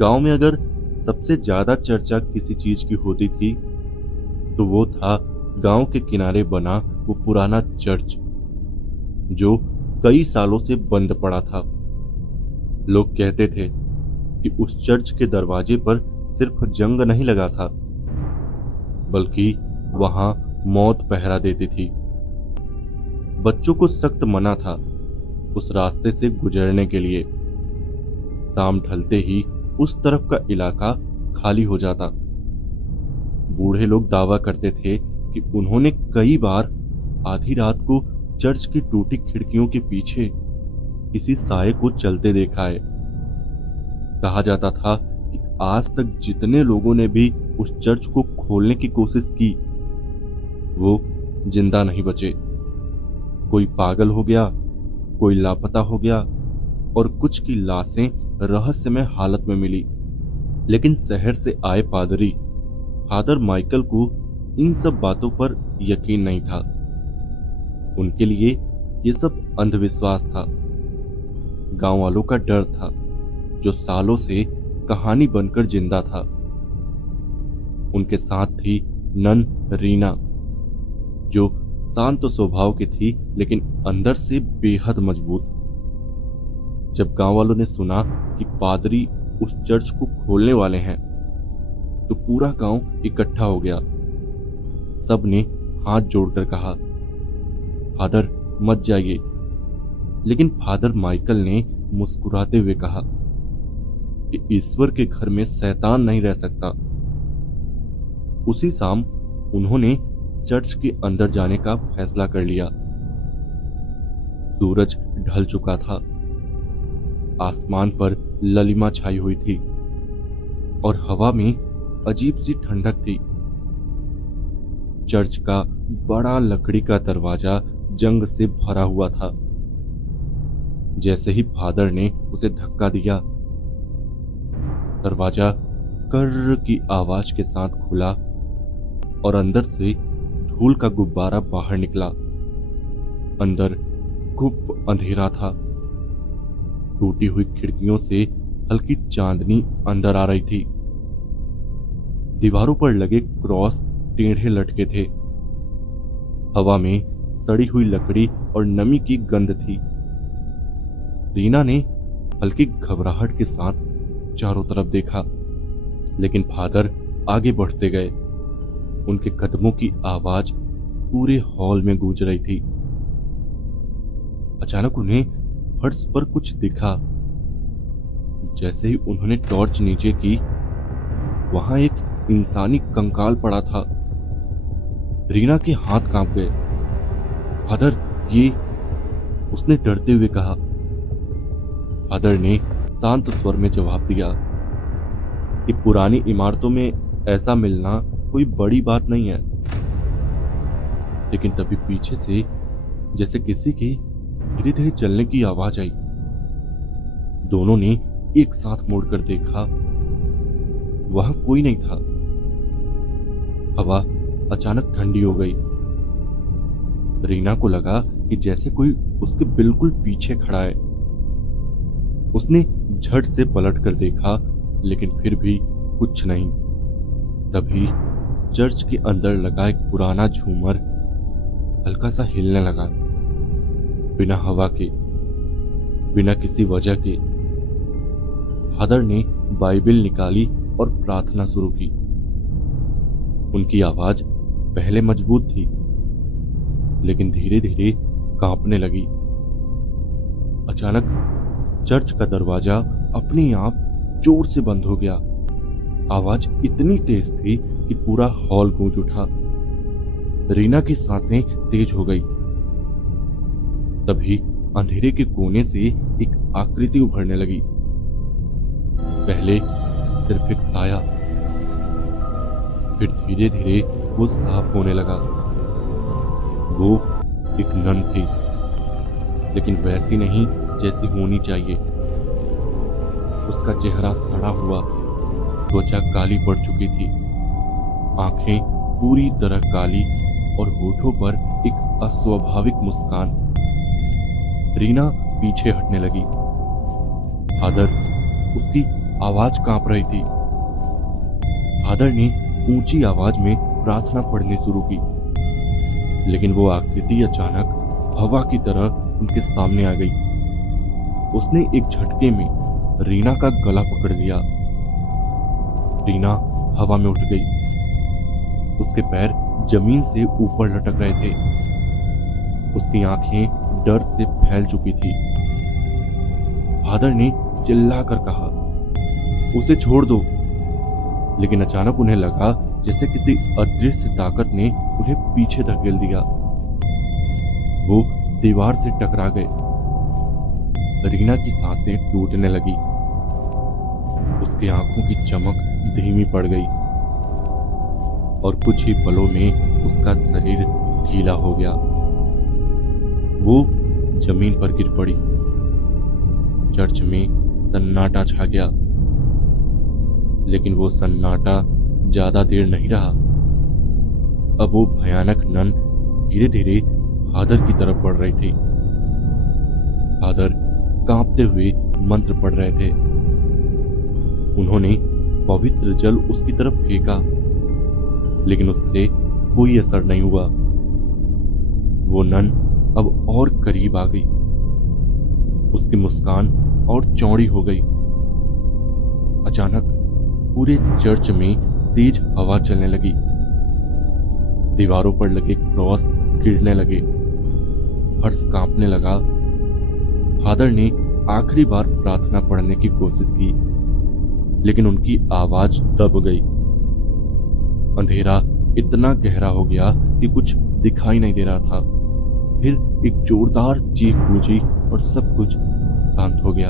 गांव में अगर सबसे ज्यादा चर्चा किसी चीज की होती थी तो वो था गांव के किनारे बना वो पुराना चर्च जो कई सालों से बंद पड़ा था। लोग कहते थे कि उस चर्च के दरवाजे पर सिर्फ जंग नहीं लगा था, बल्कि वहां मौत पहरा देती थी। बच्चों को सख्त मना था उस रास्ते से गुजरने के लिए। शाम ढलते ही उस तरफ का इलाका खाली हो जाता। बूढ़े लोग दावा करते थे कि उन्होंने कई बार आधी रात को चर्च की टूटी खिड़कियों के पीछे किसी साये को चलते देखा है। कहा जाता था कि आज तक जितने लोगों ने भी उस चर्च को खोलने की कोशिश की वो जिंदा नहीं बचे। कोई पागल हो गया, कोई लापता हो गया और कुछ की लाशें रहस्यमय हालत में मिली। लेकिन शहर से आए पादरी फादर माइकल को इन सब बातों पर यकीन नहीं था। उनके लिए ये सब अंधविश्वास था, गांव वालों का डर था जो सालों से कहानी बनकर जिंदा था। उनके साथ थी नन रीना जो शांत स्वभाव की थी लेकिन अंदर से बेहद मजबूत। जब गांव वालों ने सुना कि पादरी उस चर्च को खोलने वाले हैं तो पूरा गांव इकट्ठा हो गया। सब ने हाथ जोड़कर कहा, फादर मत जाइए। लेकिन फादर माइकल ने मुस्कुराते हुए कहा कि ईश्वर के घर में शैतान नहीं रह सकता। उसी शाम उन्होंने चर्च के अंदर जाने का फैसला कर लिया। सूरज ढल चुका था, आसमान पर ललिमा छाई हुई थी और हवा में अजीब सी ठंडक थी। चर्च का बड़ा लकड़ी का दरवाजा जंग से भरा हुआ था। जैसे ही फादर ने उसे धक्का दिया, दरवाजा कर्र की आवाज के साथ खुला और अंदर से धूल का गुब्बारा बाहर निकला। अंदर गुप्त अंधेरा था। टूटी हुई खिड़कियों से हल्की चांदनी अंदर आ रही थी। दीवारों पर लगे क्रॉस टेढ़े लटके थे। हवा में सड़ी हुई लकड़ी और नमी की गंध थी। रीना ने हल्की घबराहट के साथ चारों तरफ देखा, लेकिन फादर आगे बढ़ते गए। उनके कदमों की आवाज पूरे हॉल में गूंज रही थी। अचानक उन्हें फर्श पर कुछ दिखा। जैसे ही उन्होंने टॉर्च नीचे की, वहां एक इंसानी कंकाल पड़ा था। रीना के हाथ कांप गए। फादर ये, उसने डरते हुए कहा। फादर ने शांत स्वर में जवाब दिया कि पुरानी इमारतों में ऐसा मिलना कोई बड़ी बात नहीं है। लेकिन तभी पीछे से जैसे किसी की धीरे धीरे चलने की आवाज आई। दोनों ने एक साथ मुड़कर देखा, वहां कोई नहीं था। हवा अचानक ठंडी हो गई। रीना को लगा कि जैसे कोई उसके बिल्कुल पीछे खड़ा है। उसने झट से पलट कर देखा, लेकिन फिर भी कुछ नहीं। तभी चर्च के अंदर लगा एक पुराना झूमर हल्का सा हिलने लगा, बिना हवा के, बिना किसी वजह के। फादर ने बाइबल निकाली और प्रार्थना शुरू की। उनकी आवाज पहले मजबूत थी, लेकिन धीरे धीरे कांपने लगी। अचानक चर्च का दरवाजा अपने आप जोर से बंद हो गया। आवाज इतनी तेज थी कि पूरा हॉल गूंज उठा। रीना की सांसें तेज हो गई। तभी अंधेरे के कोने से एक आकृति उभरने लगी। पहले सिर्फ एक साया, फिर धीरे धीरे वो साफ होने लगा। वो एक नन थी, लेकिन वैसी नहीं जैसी होनी चाहिए। उसका चेहरा सड़ा हुआ, त्वचा काली पड़ चुकी थी, आंखें पूरी तरह काली और होठों पर एक अस्वाभाविक मुस्कान। रीना पीछे हटने लगी। फादर उसकी आवाज कांप रही थी। फादर ने ऊंची आवाज में प्रार्थना पढ़नी शुरू की, लेकिन वो आकृति अचानक हवा की तरह उनके सामने आ गई। उसने एक झटके में रीना का गला पकड़ लिया। रीना हवा में उठ गई। उसके पैर जमीन से ऊपर लटक रहे थे। उसकी आंखें डर से फैल चुकी थी। फादर ने चिल्लाकर कहा, उसे छोड़ दो। लेकिन अचानक उन्हें लगा जैसे किसी अदृश्य ताकत ने उन्हें पीछे धकेल दिया। वो दीवार से टकरा गए। रीना की सांसें टूटने लगी। उसकी आंखों की चमक धीमी पड़ गई और कुछ ही पलों में उसका शरीर ढीला हो गया। वो जमीन पर गिर पड़ी। चर्च में सन्नाटा छा गया, लेकिन वो सन्नाटा ज्यादा देर नहीं रहा। अब वो भयानक नन धीरे धीरे फादर की तरफ बढ़ रही थी। फादर कांपते हुए मंत्र पढ़ रहे थे। उन्होंने पवित्र जल उसकी तरफ फेंका, लेकिन उससे कोई असर नहीं हुआ। वो नन अब और करीब आ गई। उसकी मुस्कान और चौड़ी हो गई। अचानक पूरे चर्च में तेज हवा चलने लगी। दीवारों पर लगे क्रॉस गिरने लगे। फर्श कांपने लगा। फादर ने आखिरी बार प्रार्थना पढ़ने की कोशिश की, लेकिन उनकी आवाज दब गई। अंधेरा इतना गहरा हो गया कि कुछ दिखाई नहीं दे रहा था। फिर एक जोरदार चीख गूंजी और सब कुछ शांत हो गया।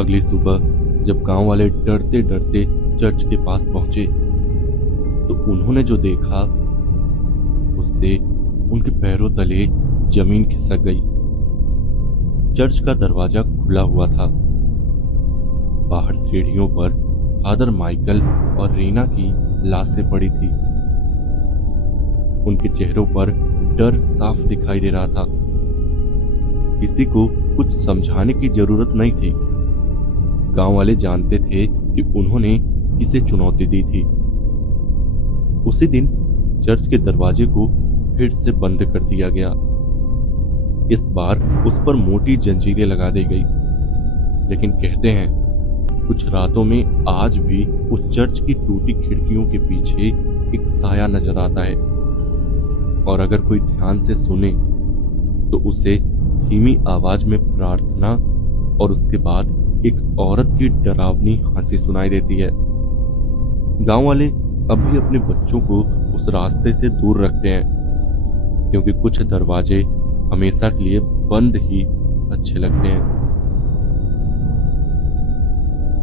अगली सुबह जब गांव वाले डरते डरते चर्च के पास पहुंचे, तो उन्होंने जो देखा उससे उनके पैरों तले जमीन खिसक गई। चर्च का दरवाजा खुला हुआ था। बाहर सीढ़ियों पर फादर माइकल और रीना की लाशें पड़ी थी। उनके चेहरों पर डर साफ दिखाई दे रहा था। किसी को कुछ समझाने की जरूरत नहीं थी। गांव वाले जानते थे कि उन्होंने किसे चुनौती दी थी। उसी दिन चर्च के दरवाजे को फिर से बंद कर दिया गया। इस बार उस पर मोटी जंजीरें लगा दी गई। लेकिन कहते हैं कुछ रातों में आज भी उस चर्च की टूटी खिड़कियों के पीछे एक साया नजर आता है, और अगर कोई ध्यान से सुने तो उसे धीमी आवाज में प्रार्थना और उसके बाद एक औरत की डरावनी हंसी सुनाई देती है। गांव वाले अब भी अपने बच्चों को उस रास्ते से दूर रखते हैं, क्योंकि कुछ दरवाजे हमेशा के लिए बंद ही अच्छे लगते हैं।